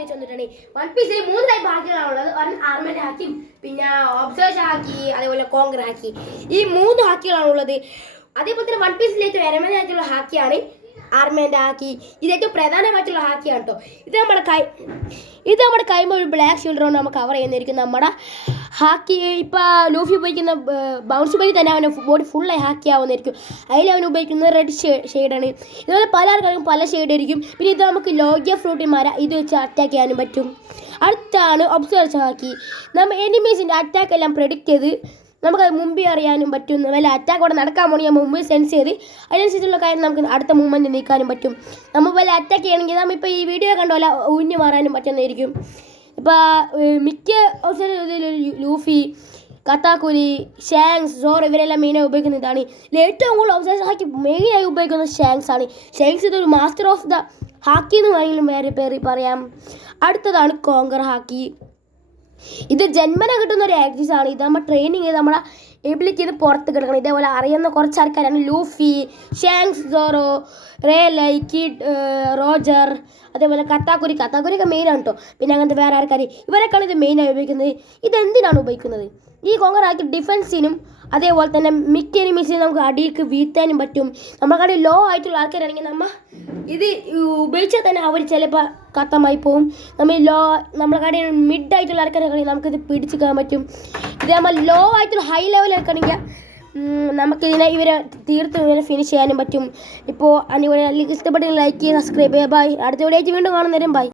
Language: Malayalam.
വെച്ച് വന്നിട്ടുണ്ട്. വൺ പീസിൽ 3 ടൈപ്പ് ഹാക്കികളാണുള്ളത്. ആർമഡ് ഹാക്കി, പിന്നെ ഒബ്സർവേഷൻ ഹാക്കി, അതേപോലെ കോങ്കർ ഹാക്കി. ഈ 3 ഹാക്കികളാണുള്ളത്. അതേപോലെ തന്നെ വൺ പീസിൽ ഏറ്റവും എരമനായിട്ടുള്ള ഹാക്കിയാണ് ആർമേൻ്റെ ഹാക്കി. ഇത് ഏറ്റവും പ്രധാനമായിട്ടുള്ള ഹാക്കിയാണ് കേട്ടോ. ഇത് നമ്മുടെ കൈമ്പോൾ ഒരു ബ്ലാക്ക് ഷീൽഡ് കൊണ്ട് നമുക്ക് കവർ ചെയ്യുന്നതായിരിക്കും നമ്മുടെ ഹാക്കി. ഇപ്പോൾ ലൂഫി ഉപയോഗിക്കുന്ന ബൗൺസ് ബലി തന്നെ അവൻ്റെ ബോഡി ഫുള്ളായി ഹാക്കി ആവുന്നതായിരിക്കും. അതിൽ അവൻ ഉപയോഗിക്കുന്നത് റെഡ് ഷെയ്ഡാണ്. ഇതുപോലെ പല ആൾക്കാർക്കും പല ഷെയ്ഡായിരിക്കും. പിന്നെ ഇത് നമുക്ക് ലോഗ്യ ഫ്രൂട്ടിമാര ഇത് വെച്ച് അറ്റാക്ക് ചെയ്യാനും പറ്റും. അടുത്താണ് ഒബ്സർവേഷൻ ഹാക്കി. നമ്മൾ എനിമീസിൻ്റെ അറ്റാക്ക് എല്ലാം പ്രെഡിക്റ്റ് ചെയ്ത് നമുക്കത് മുമ്പേ അറിയാനും പറ്റും. വല്ല അറ്റാക്ക് അവിടെ നടക്കാൻ പോകണമെങ്കിൽ നമ്മൾ മുമ്പേ സെൻസ് ചെയ്ത് അതിനനുസരിച്ചുള്ള കാര്യം നമുക്ക് അടുത്ത മൂവ്മെൻറ്റ് നീക്കാനും പറ്റും. നമ്മൾ വല്ല അറ്റാക്ക് ചെയ്യണമെങ്കിൽ നമ്മളിപ്പോൾ ഈ വീഡിയോ കണ്ടോല ഉഞ്ഞു മാറാനും പറ്റുന്നതായിരിക്കും. ഇപ്പോൾ മിക്ക ലൂഫി, കത്താക്കുരി, ഷാങ്സ്, സോർ ഇവരെല്ലാം മെയിനായി ഉപയോഗിക്കുന്ന ഇതാണ്. ഇതിൽ ഏറ്റവും കൂടുതൽ ഒബ്സർവേഷൻ ഹാക്കി മെയിനായി ഉപയോഗിക്കുന്നത് ഷാങ്സ് ആണ്. ഷാങ്സ് ഇതൊരു മാസ്റ്റർ ഓഫ് ദ ഹാക്കി എന്ന് വേണമെങ്കിലും വേറെ പേര് പറയാം. അടുത്തതാണ് കോങ്കർ ഹാക്കി. ഇത് ജന്മന കിട്ടുന്ന ഒരു ആക്ടിവിറ്റീസ് ആണ്. ഇത് നമ്മൾ ട്രെയിനിങ് ചെയ്ത് നമ്മുടെ എബിലിറ്റിന്ന് പുറത്ത് കിടക്കണം. ഇതേപോലെ അറിയുന്ന കുറച്ച് ആൾക്കാരാണ് Luffy, Shanks, Zoro, Rayleigh, Kid, Roger, അതേപോലെ കത്താക്കുരിയൊക്കെ മെയിനാണ് കേട്ടോ. പിന്നെ അങ്ങനത്തെ വേറെ ആൾക്കാർ ഇവരൊക്കെയാണ് ഇത് മെയിനായി ഉപയോഗിക്കുന്നത്. ഇതെന്തിനാണ് ഉപയോഗിക്കുന്നത്? ഈ കോങ്കർ ഹാക്കി ഡിഫൻസിനും അതേപോലെ തന്നെ മിക്ക എനിമീസിനും നമുക്ക് അടിയിലേക്ക് വീഴ്ത്താനും പറ്റും. നമ്മളെ ലോ ആയിട്ടുള്ള ആൾക്കാരാണെങ്കിൽ നമ്മൾ ഇത് ഉപയോഗിച്ചാൽ തന്നെ അവർ ചിലപ്പോൾ കത്തമായി പോകും. നമ്മളെ കടയിൽ മിഡ് ആയിട്ടുള്ള ആൾക്കാരാണെങ്കിൽ നമുക്കിത് പിടിച്ചെടുക്കാൻ പറ്റും. ഇത് നമ്മൾ ലോ ആയിട്ടുള്ള ഹൈ ലെവലൊക്കെ ആണെങ്കിൽ നമുക്കിതിനെ ഇവരെ തീർത്തും ഇവരെ ഫിനിഷ് ചെയ്യാനും പറ്റും. ഇപ്പോൾ അടിപൊളി ഇഷ്ടപ്പെട്ടെങ്കിൽ ലൈക്ക് ചെയ്യുക, സബ്സ്ക്രൈബ് ചെയ്യുക. ബൈ. അടുത്ത വീഡിയോ ആയിട്ട് വീണ്ടും കാണുന്നേരം ബൈ.